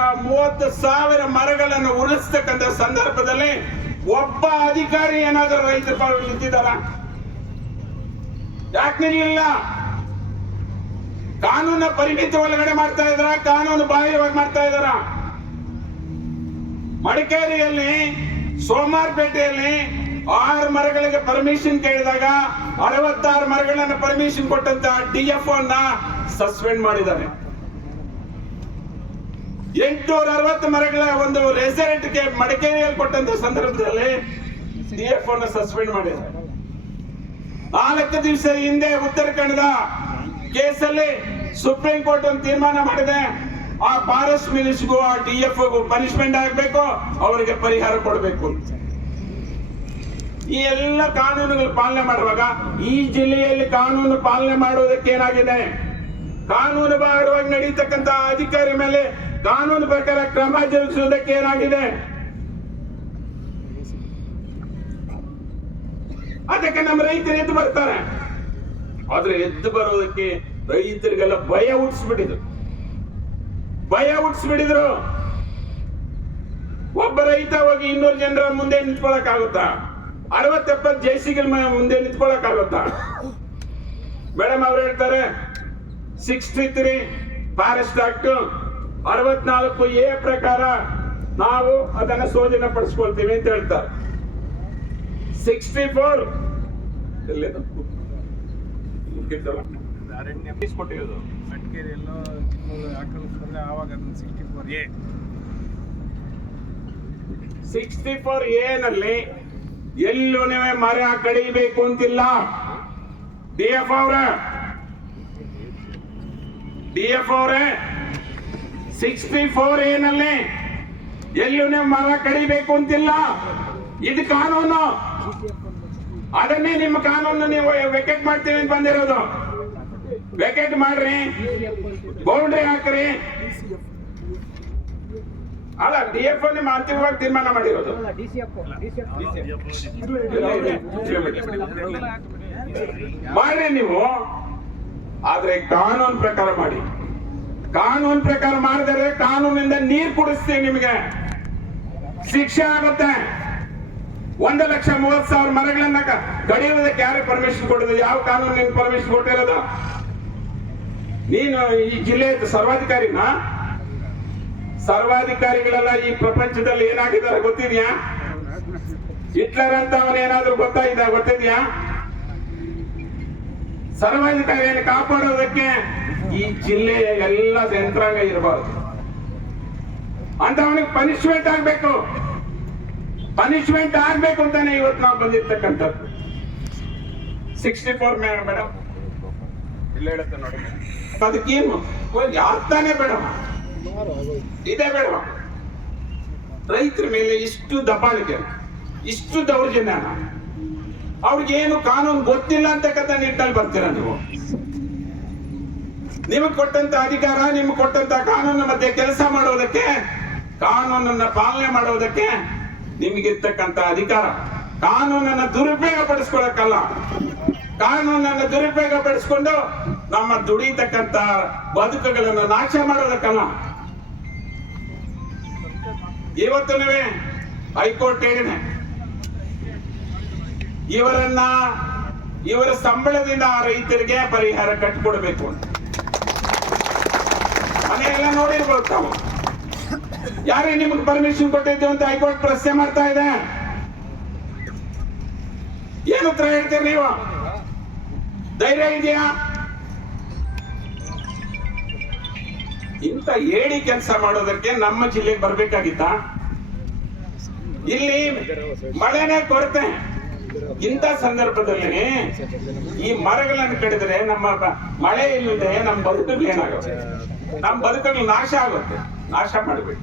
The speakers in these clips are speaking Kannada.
1,30,000 ಮರಗಳನ್ನು ಉಳಿಸ್ತಕ್ಕಂಥ ಸಂದರ್ಭದಲ್ಲಿ ಒಬ್ಬ ಅಧಿಕಾರಿ ಏನಾದರೂ ರೈತರ ಪರವಾಗಿ ನಿಂತಿದ್ದಾರ? ಯಾಕೆ ನಿಲ್ಲಿಲ್ಲ? ಕಾನೂನ ಪರಿಮಿತಿ ಒಳಗಡೆ ಮಾಡ್ತಾ ಇದಾರ, ಕಾನೂನು ಬಾಹ್ಯವಾಗಿ ಮಾಡ್ತಾ ಇದಾರ. ಮಡಿಕೇರಿಯಲ್ಲಿ ಸೋಮಾರ್ಪೇಟೆಯಲ್ಲಿ 6 ಮರಗಳಿಗೆ ಪರ್ಮಿಷನ್ ಕೇಳಿದಾಗ 66 ಮರಗಳನ್ನ ಪರ್ಮಿಷನ್ ಕೊಟ್ಟಂತ DFO ಸಸ್ಪೆಂಡ್ ಮಾಡಿದ್ದಾರೆ. 860 ಮರಗಳ ಒಂದು ರೆಸಾರ್ಟ್ಗೆ ಮಡಿಕೇರಿಯಲ್ಲಿ ಕೊಟ್ಟಂತ ಸಂದರ್ಭದಲ್ಲಿ DFO ಸಸ್ಪೆಂಡ್ ಮಾಡಿದ್ದಾರೆ. 4 ದಿವಸ ಹಿಂದೆ ಉತ್ತರಾಖಂಡದ ಕೇಸಲ್ಲಿ ಸುಪ್ರೀಂ ಕೋರ್ಟ್ ಒಂದು ತೀರ್ಮಾನ ಮಾಡಿದೆ. ಆ ಫಾರೆಸ್ಟ್ ಮಿನಿಸ್ಟ್ರಿಗೂ ಆ DFOಗೂ ಪನಿಷ್ಮೆಂಟ್ ಆಗಬೇಕು, ಅವರಿಗೆ ಪರಿಹಾರ ಕೊಡಬೇಕು. ಈ ಎಲ್ಲ ಕಾನೂನುಗಳು ಪಾಲನೆ ಮಾಡುವಾಗ ಈ ಜಿಲ್ಲೆಯಲ್ಲಿ ಕಾನೂನು ಪಾಲನೆ ಮಾಡುವುದಕ್ಕೆ ಏನಾಗಿದೆ? ಕಾನೂನು ಬಾಹಿರವಾಗಿ ನಡೀತಕ್ಕಂತ ಅಧಿಕಾರಿ ಮೇಲೆ ಕಾನೂನು ಪ್ರಕಾರ ಕ್ರಮ ಜರುಗಿಸುವುದಕ್ಕೆ ಏನಾಗಿದೆ? ಅದಕ್ಕೆ ನಮ್ಮ ರೈತರು ಎದ್ದು ಬರ್ತಾರೆ. ಆದ್ರೆ ಎದ್ದು ಬರೋದಕ್ಕೆ ರೈತರಿಗೆಲ್ಲ ಭಯ ಹುಟ್ಟಿಸ್ಬಿಟ್ಟಿದ್ರು. ಒಬ್ಬ ರೈತ ಹೋಗಿ 200 ಜನರ ಮುಂದೆ ನಿಂತ್ಕೊಳ್ಳಕ್ಕಾಗುತ್ತಾ? 60-70 ಜೆಸಿಗಳ ಮುಂದೆ ನಿಂತ್ಕೊಳ್ಳಕ್ಕಾಗುತ್ತಾ? ಮೇಡಮ್ ಅವ್ರು ಹೇಳ್ತಾರೆ 63 ಫಾರೆಸ್ಟ್ ಆಕ್ಟ್ 64A ಪ್ರಕಾರ ನಾವು ಅದನ್ನ ಶೋಧನೆ ಪಡಿಸ್ಕೊಳ್ತೀವಿ ಅಂತ ಹೇಳ್ತಾರೆ. 64 ಅರಣ್ಯ ಕೊಟ್ಟಿರೋದು ಮಡಿಕೇರಿಯಲ್ಲೋ ಹಾಕೊಂಡು ಆವಾಗ 64A ನಲ್ಲಿ ಎಲ್ಲೂ ಮರ ಕಡಿಬೇಕು ಅಂತಿಲ್ಲ. DFO ಅವರೇ 64A ನಲ್ಲಿ ಎಲ್ಲೂ ಮರ ಕಡಿಬೇಕು ಅಂತಿಲ್ಲ. ಇದು ಕಾನೂನು. ಅದನ್ನೇ ನಿಮ್ಮ ಕಾನೂನು ನೀವು ವೆಕೆಟ್ ಮಾಡ್ತೀವಿ ಅಂತ ಬಂದಿರೋದು. ವೆಕೆಟ್ ಮಾಡ್ರಿ, ಬೌಂಡ್ರಿ ಹಾಕ್ರಿ. ಅಲ್ಲ, DFO ನಿಮ್ಮ ಅಂತಿಮವಾಗಿ ತೀರ್ಮಾನ ಮಾಡಿರೋದು. ಮಾಡ್ರಿ ನೀವು, ಆದ್ರೆ ಕಾನೂನು ಪ್ರಕಾರ ಮಾಡಿ. ಕಾನೂನು ಪ್ರಕಾರ ಮಾಡಿದರೆ ಕಾನೂನಿಂದ ನೀರು ಕುಡಿಸ್ತೀವಿ, ನಿಮಗೆ ಶಿಕ್ಷೆ ಆಗುತ್ತೆ. 1,30,000 ಮರಗಳನ್ನ ಕಡಿಯುವುದಕ್ಕೆ ಯಾರು ಪರ್ಮಿಷನ್ ಕೊಟ್ಟಿದೆ? ಯಾವ ಕಾನೂನು ನಿನ್ ಪರ್ಮಿಷನ್ ಕೊಟ್ಟಿರೋದು? ನೀನು ಈ ಜಿಲ್ಲೆಯ ಸರ್ವಾಧಿಕಾರಿನಾ? ಸರ್ವಾಧಿಕಾರಿಗಳೆಲ್ಲ ಈ ಪ್ರಪಂಚದಲ್ಲಿ ಏನಾಗಿದ್ದಾರೆ ಗೊತ್ತಿದ್ಯಾ? ಹಿಟ್ಲರ್ ಅಂತ ಅವನೇನಾದ್ರೂ ಗೊತ್ತಿದ್ಯಾ? ಸರ್ವಾಧಿಕಾರಿಯನ್ನು ಕಾಪಾಡೋದಕ್ಕೆ ಈ ಜಿಲ್ಲೆಯ ಎಲ್ಲ ಯಂತ್ರಾಂಗ ಇರಬಾರದು ಅಂತ ಅವನಿಗೆ ಪನಿಷ್ಮೆಂಟ್ ಆಗ್ಬೇಕು ಅಂತಾನೆ ಇವತ್ತು ನಾವು ಬಂದಿರ್ತಕ್ಕಂಥದ್ದು. 64 ಮೇಡಮ್ ಇಲ್ಲ ಹೇಳುತ್ತೆ ನೋಡಿ. ಅದಕ್ಕೇನು ಅರ್ಥನೇ ಬೇಡವಾ? ಇದೇ ಬೇಡವಾ? ರೈತರ ಮೇಲೆ ಇಷ್ಟು ದಬ್ಬಾಳಿಕೆ, ಇಷ್ಟು ದೌರ್ಜನ್ಯ, ಅವ್ರಿಗೇನು ಕಾನೂನು ಗೊತ್ತಿಲ್ಲ ಅಂತಕ್ಕಂಥ ನಿಟ್ಟಿನಲ್ಲಿ ಬರ್ತೀರಾ ನೀವು? ನಿಮಗೆ ಕೊಟ್ಟಂತ ಅಧಿಕಾರ, ನಿಮ್ಗೆ ಕೊಟ್ಟಂತ ಕಾನೂನು ಮಧ್ಯೆ ಕೆಲಸ ಮಾಡುವುದಕ್ಕೆ, ಕಾನೂನನ್ನ ಪಾಲನೆ ಮಾಡುವುದಕ್ಕೆ ನಿಮಗಿರ್ತಕ್ಕಂಥ ಅಧಿಕಾರ. ಕಾನೂನನ್ನ ದುರುಪಯೋಗ ಪಡಿಸ್ಕೊಳ್ಳಕ್ಕಲ್ಲ, ಕಾನೂನನ್ನ ದುರುಪಯೋಗ ಪಡಿಸ್ಕೊಂಡು ನಮ್ಮ ದುಡಿತಕ್ಕಂಥ ಬದುಕುಗಳನ್ನು ನಾಶ ಮಾಡೋದಕ್ಕಲ್ಲ. ಇವತ್ತು ಹೈಕೋರ್ಟ್ ಹೇಳಿದೆ, ಇವರ ಸಂಬಳದಿಂದ ಆ ರೈತರಿಗೆ ಪರಿಹಾರ ಕಟ್ಟಿಕೊಡ್ಬೇಕು ಅಂತ. ಮನೆಯೆಲ್ಲ ನೋಡಿರ್ಬೋದು ತಾವು. ಯಾರೇ ನಿಮ್ಗೆ ಪರ್ಮಿಷನ್ ಕೊಟ್ಟಿದ್ದು ಅಂತ ಹೈಕೋರ್ಟ್ ಪ್ರಶ್ನೆ ಮಾಡ್ತಾ ಇದೆ. ಏನು ಉತ್ತರ ಹೇಳ್ತೀರಿ ನೀವು? ಧೈರ್ಯ ಇದೆಯಾ? ಇಂಥ ಹೇಳಿ ಕೆಲಸ ಮಾಡೋದಕ್ಕೆ ನಮ್ಮ ಜಿಲ್ಲೆಗೆ ಬರ್ಬೇಕಾಗಿತ್ತ? ಇಲ್ಲಿ ಮಳೆನೇ ಕೊರತೆ. ಇಂಥ ಸಂದರ್ಭದಲ್ಲಿ ಈ ಮರಗಳನ್ನು ಕಡಿದ್ರೆ ನಮ್ಮ ಮಳೆ ಇಲ್ಲದೆ ನಮ್ಮ ಬದುಕುಗಳು ಏನಾಗುತ್ತೆ? ನಮ್ಮ ಬದುಕುಗಳು ನಾಶ ಆಗುತ್ತೆ. ನಾಶ ಮಾಡಬೇಡಿ.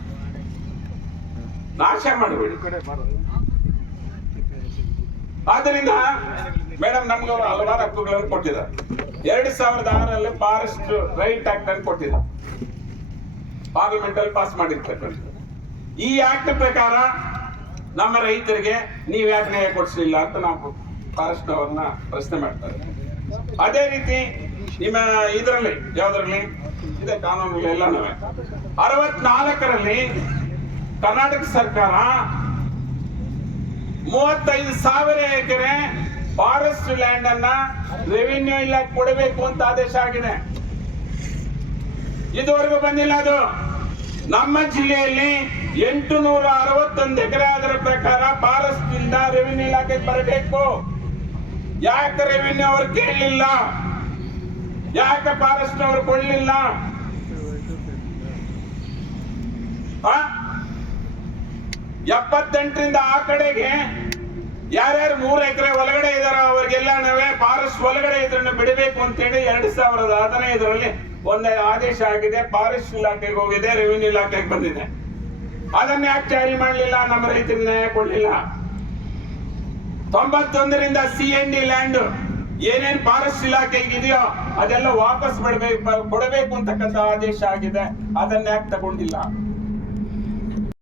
ಆದ್ದರಿಂದ ಮೇಡಮ್ ನಮ್ಗೆ ಹಲವಾರು ಹಕ್ಕುಗಳನ್ನು ಕೊಟ್ಟಿದ್ದಾರೆ. 2006ರಲ್ಲಿ ಫಾರೆಸ್ಟ್ ರೈಟ್ ಆಕ್ಟ್ ಅನ್ನು ಕೊಟ್ಟಿದ್ದಾರೆ, ಪಾರ್ಲಿಮೆಂಟ್ ಅಲ್ಲಿ ಪಾಸ್ ಮಾಡಿರ್ತಕ್ಕಂಥ. ಈ ಆಕ್ಟ್ ಪ್ರಕಾರ ನಮ್ಮ ರೈತರಿಗೆ ನೀವು ಯಾಕೆ ನ್ಯಾಯ ಕೊಡಿಸಲಿಲ್ಲ ಅಂತ ನಾವು ಫಾರೆಸ್ಟ್ ಅವ್ರನ್ನ ಪ್ರಶ್ನೆ ಮಾಡ್ತಾರೆ. ಅದೇ ರೀತಿ ನಿಮ್ಮ ಇದರಲ್ಲಿ ಯಾವ್ದ್ರಲ್ಲಿ ಇದೆ ಕಾನೂನು ಎಲ್ಲನೂ 64ರಲ್ಲಿ ಕರ್ನಾಟಕ ಸರ್ಕಾರ 35,000 ಎಕರೆ ಫಾರೆಸ್ಟ್ ಲ್ಯಾಂಡ್ ಅನ್ನ ರೆವಿನ್ಯೂ ಇಲಾಖೆ ಕೊಡಬೇಕು ಅಂತ ಆದೇಶ ಆಗಿದೆ. ಇದುವರೆಗೂ ಬಂದಿಲ್ಲ. ಅದು ನಮ್ಮ ಜಿಲ್ಲೆಯಲ್ಲಿ 861 ಎಕರೆ ಅದರ ಪ್ರಕಾರ ಫಾರೆಸ್ಟ್ ಇಂದ ರೆವಿನ್ಯೂ ಇಲಾಖೆಗೆ ಬರಬೇಕು. ಯಾಕೆ ರೆವಿನ್ಯೂ ಅವರು ಕೇಳಲಿಲ್ಲ? ಯಾಕೆ ಫಾರೆಸ್ಟ್ ಅವರು ಕೊಡಲಿಲ್ಲ? 78ರಿಂದ ಆ ಕಡೆಗೆ ಯಾರ್ಯಾರು 3 ಎಕರೆ ಒಳಗಡೆ ಇದಾರೋ ಅವ್ರಿಗೆಲ್ಲ ನಾವೇ ಫಾರೆಸ್ಟ್ ಒಳಗಡೆ ಇದ್ರನ್ನ ಬಿಡಬೇಕು ಅಂತೇಳಿ 2015ರಲ್ಲಿ ಒಂದು ಆದೇಶ ಆಗಿದೆ. ಫಾರೆಸ್ಟ್ ಇಲಾಖೆಗೆ ಹೋಗಿದೆ, ರೆವಿನ್ಯೂ ಇಲಾಖೆಗೆ ಬಂದಿದೆ. ಅದನ್ನ ಯಾಕೆ ಜಾರಿ ಮಾಡಲಿಲ್ಲ? ನಮ್ಮ ರೈತರಿಗೆ ನ್ಯಾಯ ಕೊಡ್ಲಿಲ್ಲ. 91ರಿಂದ CND ಲ್ಯಾಂಡ್ ಏನೇನ್ ಫಾರೆಸ್ಟ್ ಇಲಾಖೆಗೆ ಇದೆಯೋ ಅದೆಲ್ಲ ವಾಪಸ್ ಕೊಡಬೇಕು ಅಂತಕ್ಕಂಥ ಆದೇಶ ಆಗಿದೆ. ಅದನ್ನ ಯಾಕೆ ತಗೊಂಡಿಲ್ಲ?